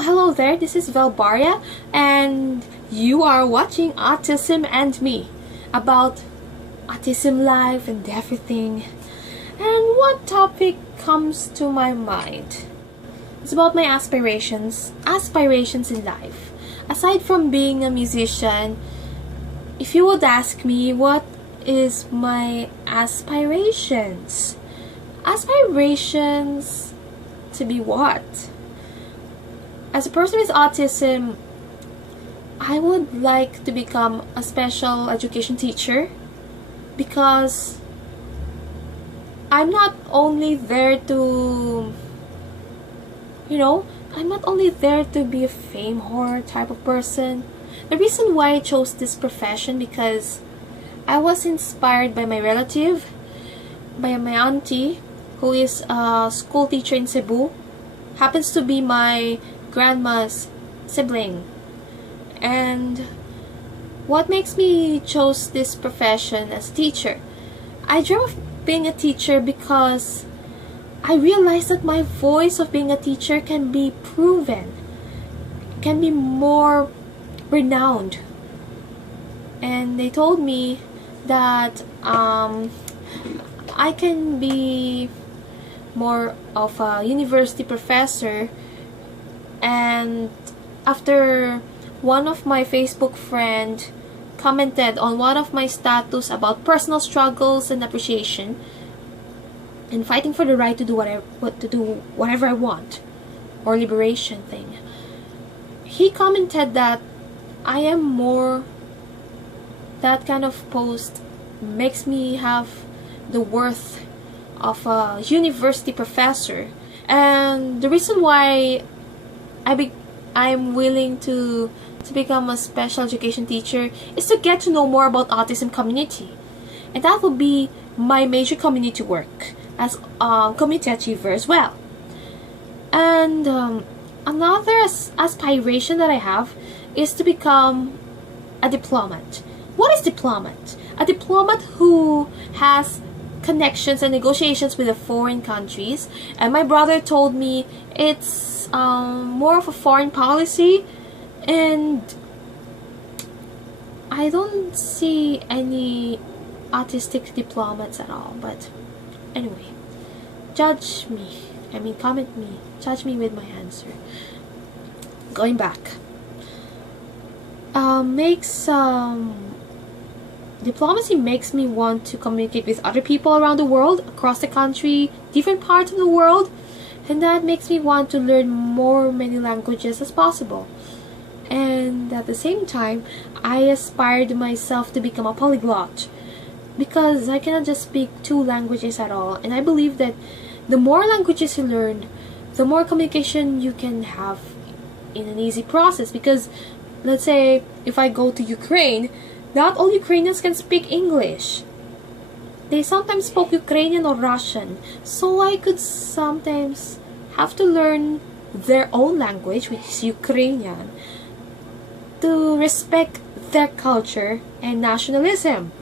Hello there, this is Velbaria, and you are watching Autism and Me, about autism life and everything. And what topic comes to my mind? It's about my aspirations in life. Aside from being a musician, if you would ask me what is my aspirations? Aspirations to be what? As a person with autism, I would like to become a special education teacher because I'm not only there to, I'm not only there to be a fame whore type of person. The reason why I chose this profession because I was inspired by my relative, by my auntie, who is a school teacher in Cebu, happens to be my grandma's sibling. And what makes me chose this profession as a teacher? I dream of being a teacher because I realized that my voice of being a teacher can be proven, can be more renowned. And they told me that I can be more of a university professor. And after one of my Facebook friend commented on one of my status about personal struggles and appreciation and fighting for the right to do whatever I want, or liberation thing, he commented that I am more, that kind of post makes me have the worth of a university professor. And the reason why I'm willing to become a special education teacher is to get to know more about autism community, and that will be my major community work as community achiever as well. And another aspiration that I have is to become a diplomat. What is diplomat? A diplomat who has connections and negotiations with the foreign countries, and my brother told me it's more of a foreign policy, and I don't see any autistic diplomats at all. But anyway, comment me, judge me with my answer. Going back, diplomacy makes me want to communicate with other people around the world, across the country, different parts of the world, and that makes me want to learn many languages as possible. And at the same time, I aspired myself to become a polyglot because I cannot just speak 2 languages at all. And I believe that the more languages you learn, the more communication you can have in an easy process. Because let's say if I go to Ukraine, not all Ukrainians can speak English. They sometimes spoke Ukrainian or Russian, so I could sometimes have to learn their own language, which is Ukrainian, to respect their culture and nationalism.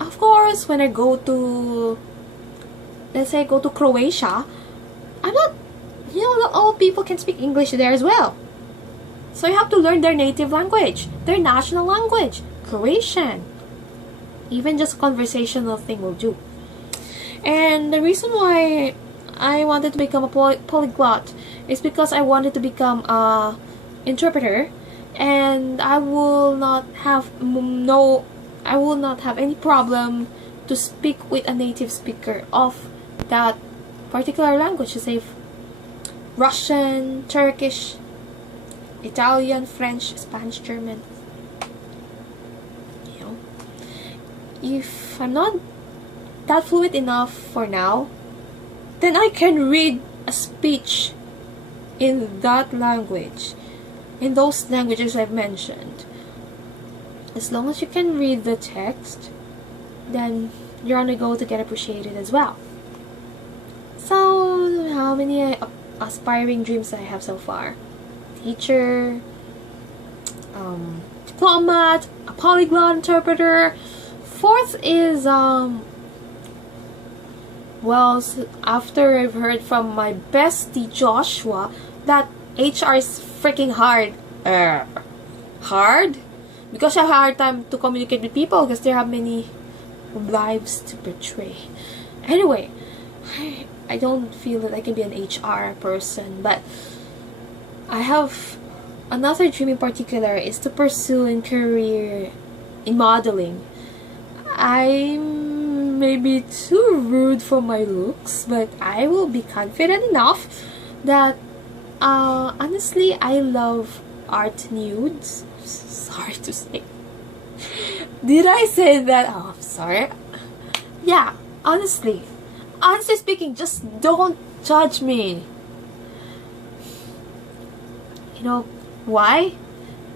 Of course, when I go to, let's say, go to Croatia, not all people can speak English there as well. So you have to learn their native language, their national language, Croatian. Even just a conversational thing will do. And the reason why I wanted to become a polyglot is because I wanted to become a interpreter, and I will not have any problem to speak with a native speaker of that particular language, say Russian, Turkish, Italian, French, Spanish, German. If I'm not that fluent enough for now, then I can read a speech in that language, in those languages I've mentioned. As long as you can read the text, then you're on the go to get appreciated as well. So, how many aspiring dreams I have so far? Teacher, diplomat, a polyglot interpreter. 4th is well, after I've heard from my bestie Joshua that HR is freaking hard. Hard? Because I have a hard time to communicate with people because they have many lives to portray. Anyway, I don't feel that I can be an HR person, but I have another dream in particular is to pursue a career in modeling. I'm maybe too rude for my looks, but I will be confident enough that honestly, I love art nudes. Sorry to say. Did I say that? Oh, I'm sorry. Yeah, honestly speaking, just don't judge me. You know why?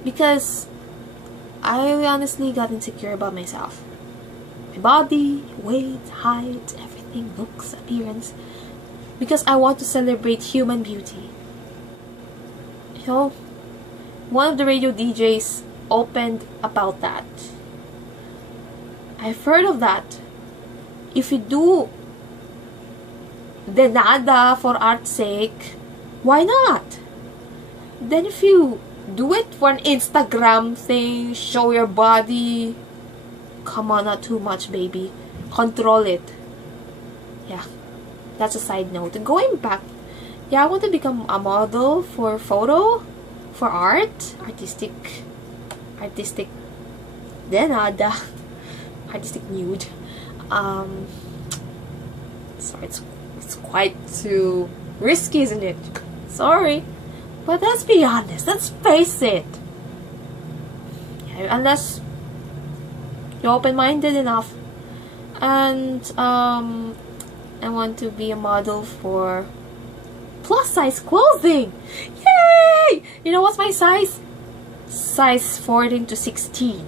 Because I honestly got insecure about myself. My body, weight, height, everything, looks, appearance. Because I want to celebrate human beauty. You know, one of the radio DJs opened about that. I've heard of that. If you do the nada for art's sake, why not? Then if you do it for an Instagram thing, show your body, come on, not too much, baby. Control it. Yeah, that's a side note. And going back, yeah, I want to become a model for photo, for art, artistic, de nada, artistic nude. Sorry, it's quite too risky, isn't it? Sorry. But let's be honest, let's face it. Yeah, unless you're open-minded enough. And I want to be a model for plus-size clothing. Yay! You know what's my size? Size 14 to 16.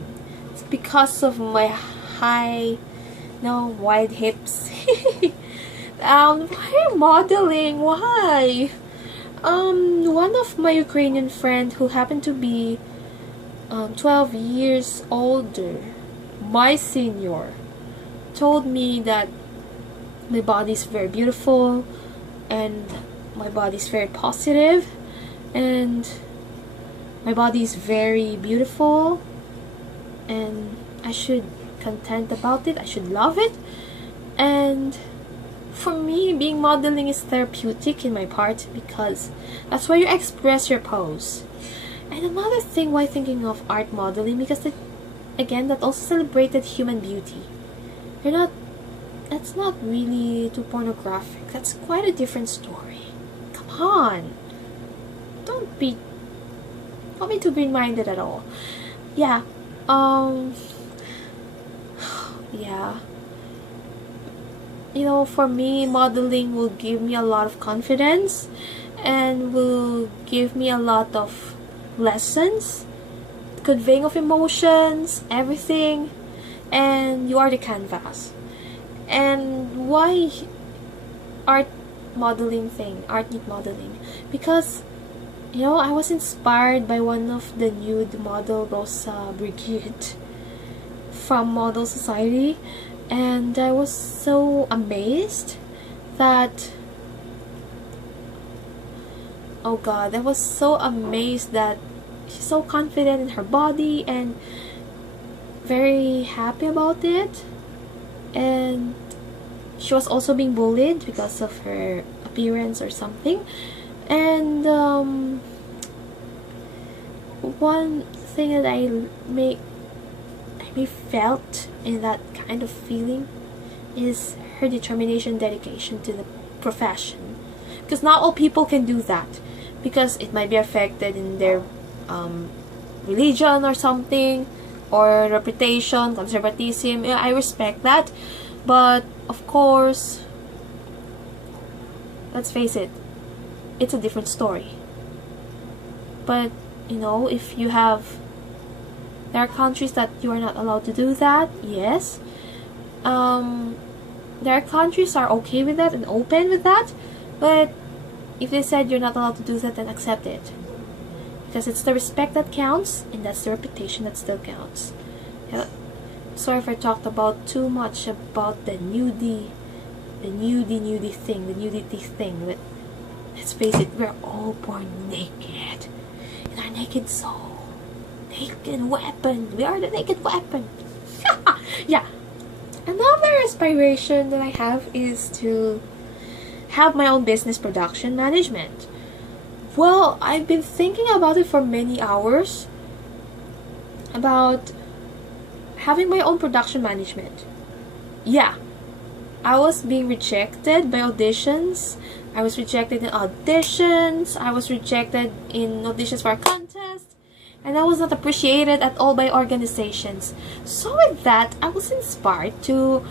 It's because of my wide hips. Why modeling? Why? One of my Ukrainian friend who happened to be 12 years older, my senior, told me that my body is very beautiful and my body is very positive and my body is very beautiful and I should content about it, I should love it. And for me, being modeling is therapeutic in my part because that's where you express your pose. And another thing why thinking of art modeling, because that also celebrated human beauty. That's not really too pornographic. That's quite a different story. Come on. Don't be too green-minded at all. Yeah. Yeah. You know, for me, modeling will give me a lot of confidence and will give me a lot of lessons, conveying of emotions, everything, and you are the canvas. And why art modeling? Because, you know, I was inspired by one of the nude model, Rosa Brigid, from Model Society. And I was so amazed that, oh God, I was so amazed that she's so confident in her body and very happy about it. And she was also being bullied because of her appearance or something. And one thing that I felt in that kind of feeling is her determination, dedication to the profession. Because not all people can do that, because it might be affected in their religion or something, or reputation, conservatism. Yeah, I respect that, but of course, let's face it, it's a different story. But you know, if you have, there are countries that you are not allowed to do that, yes. There are countries that are okay with that and open with that, but if they said you're not allowed to do that, then accept it. Because it's the respect that counts, and that's the reputation that still counts. Yeah. Sorry if I talked about too much about the nudity thing, but let's face it, we're all born naked. In our naked soul. Naked weapon. We are the naked weapon. Yeah. Another aspiration that I have is to have my own business production management. Well, I've been thinking about it for many hours. About having my own production management. Yeah. I was being rejected by auditions. I was rejected in auditions. I was rejected in auditions for a contest. And I was not appreciated at all by organizations. So with that, I was inspired to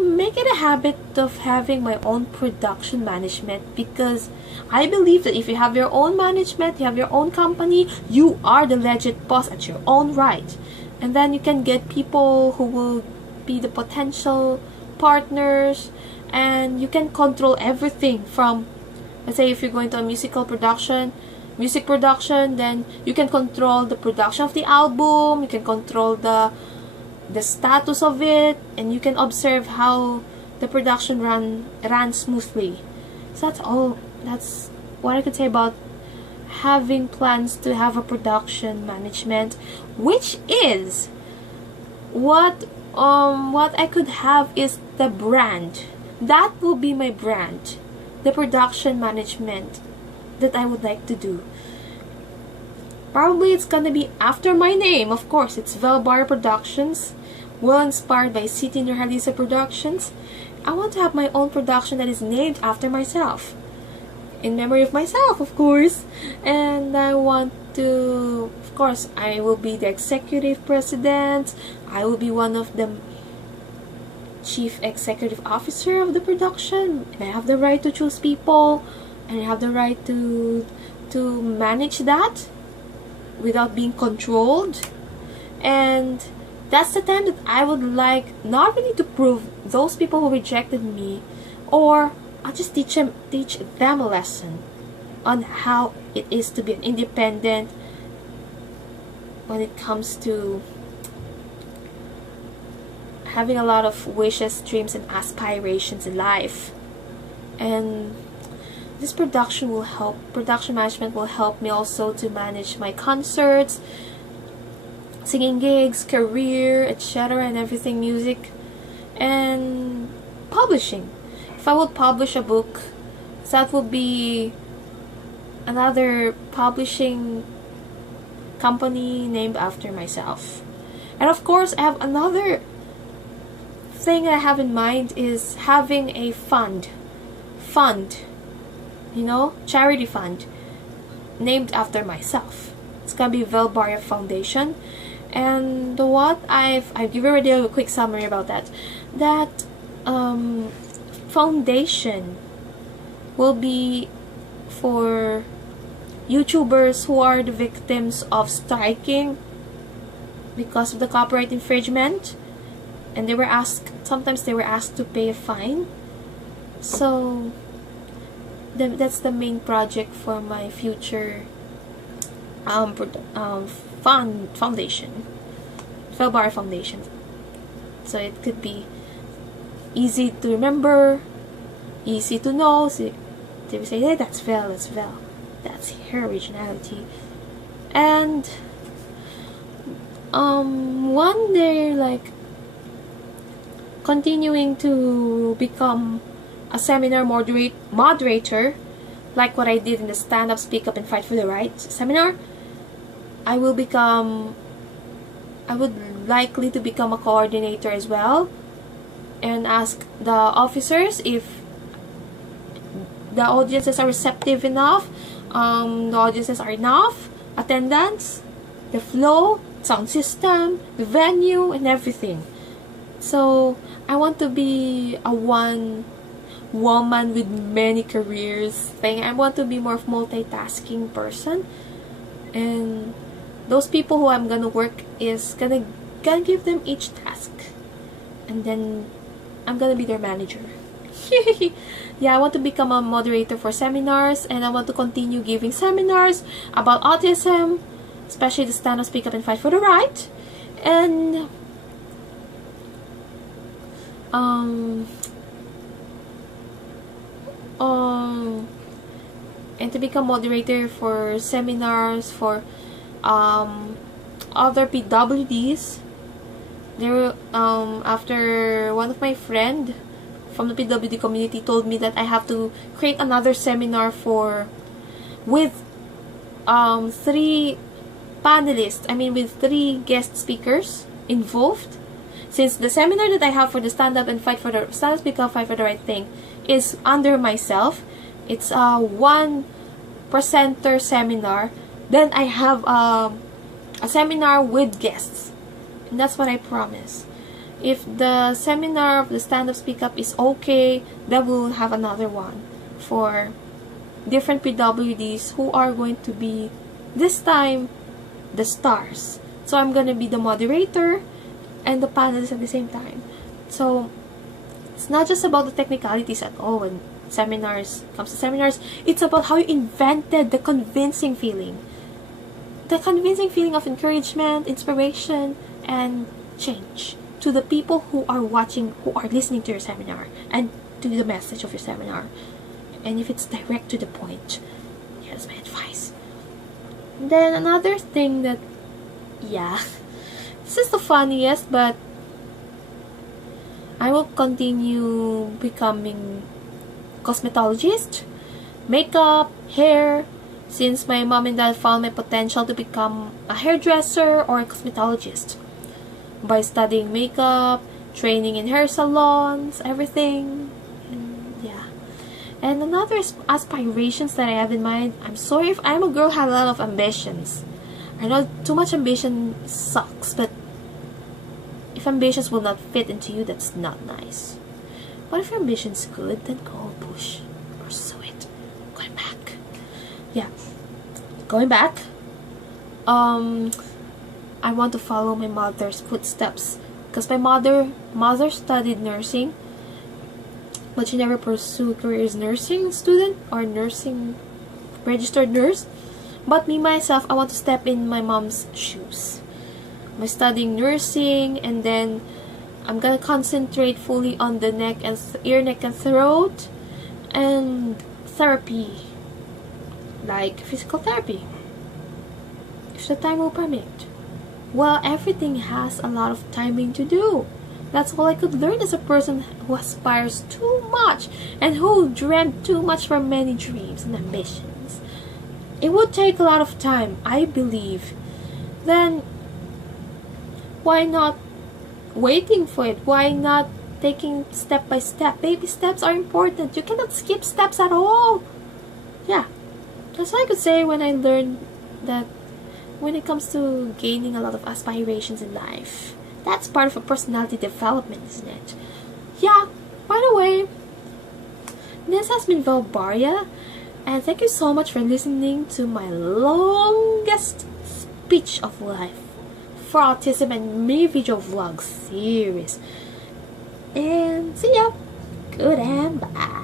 make it a habit of having my own production management, because I believe that if you have your own management, you have your own company, you are the legit boss at your own right. And then you can get people who will be the potential partners, and you can control everything from, let's say if you're going to a music production, then you can control the production of the album, you can control the status of it, and you can observe how the production ran smoothly. So that's what I could say about having plans to have a production management, which is what I could have is the brand. That will be my brand, the production management that I would like to do. Probably it's gonna be after my name, of course. It's Velbar Productions, well inspired by City Nurhalisa Productions. I want to have my own production that is named after myself, in memory of myself, of course. And I want to, of course, I will be the executive president. I will be one of the chief executive officer of the production, and I have the right to choose people, and I have the right to manage that without being controlled. And that's the time that I would like not really to prove those people who rejected me, or I'll just teach them a lesson on how it is to be an independent when it comes to having a lot of wishes, dreams, and aspirations in life. And this production management will help me also to manage my concerts, singing gigs, career, etc., and everything, music, and publishing. If I would publish a book, that would be another publishing company named after myself. And of course, I have another thing I have in mind is having a fund, charity fund, named after myself. It's gonna be Velbaria Foundation. And what I've given already a quick summary about that. That foundation will be for YouTubers who are the victims of striking because of the copyright infringement, and sometimes they were asked to pay a fine. So that's the main project for my future foundation, Velbar Foundation. So it could be easy to remember, easy to know. So they will say, hey, that's Vel, that's her originality. And one day, like, continuing to become a seminar moderator, like what I did in the Stand Up, Speak Up, and Fight for the Right seminar, I would likely to become a coordinator as well, and ask the officers if the audiences are receptive enough, the audiences are enough, attendance, the flow, sound system, the venue, and everything. So I want to be a one woman with many careers thing. I want to be more of multitasking person, and those people who I'm gonna work is gonna give them each task, and then I'm gonna be their manager. Yeah, I want to become a moderator for seminars, and I want to continue giving seminars about autism, especially the Stand Up, Speak Up, and Fight for the Right. And and to become moderator for seminars for other PWDs. There, after one of my friend from the PWD community told me that I have to create another seminar with 3 panelists. I mean, with 3 guest speakers involved. Since the seminar that I have for the stand-up and fight for the speak up, fight for the right thing is under myself. It's a 1 presenter seminar. Then I have a seminar with guests. And that's what I promise. If the seminar of the stand-up speak up is okay, then we'll have another one for different PWDs who are going to be, this time, the stars. So I'm gonna be the moderator and the panelists at the same time. So it's not just about the technicalities at all when comes to seminars. It's about how you invented the convincing feeling. The convincing feeling of encouragement, inspiration, and change to the people who are watching, who are listening to your seminar, and to the message of your seminar. And if it's direct to the point, here's my advice. Then another thing that, yeah, this is the funniest, but I will continue becoming cosmetologist, makeup, hair, since my mom and dad found my potential to become a hairdresser or a cosmetologist by studying makeup, training in hair salons, everything. And yeah. And another aspirations that I have in mind, I'm sorry if I'm a girl who has a lot of ambitions. I know too much ambition sucks, but if ambitions will not fit into you, that's not nice. But if your ambition's good, then go push, pursue it. Going back. Yeah. Going back. I want to follow my mother's footsteps, because my mother studied nursing, but she never pursued career as nursing student or nursing registered nurse. But me myself, I want to step in my mom's shoes by studying nursing, and then I'm gonna concentrate fully on the ear, neck, and throat, and therapy, like physical therapy, if the time will permit. Well, everything has a lot of timing to do. That's all I could learn as a person who aspires too much and who dreamt too much for many dreams and ambitions. It would take a lot of time, I believe. Then, why not waiting for it? Why not taking step by step? Baby steps are important. You cannot skip steps at all. Yeah, that's what I could say when I learned that when it comes to gaining a lot of aspirations in life. That's part of a personality development, isn't it? Yeah, by the way, this has been Valbaria, and thank you so much for listening to my longest speech of life for Autism and Me video vlog series. And see ya! Good and bye!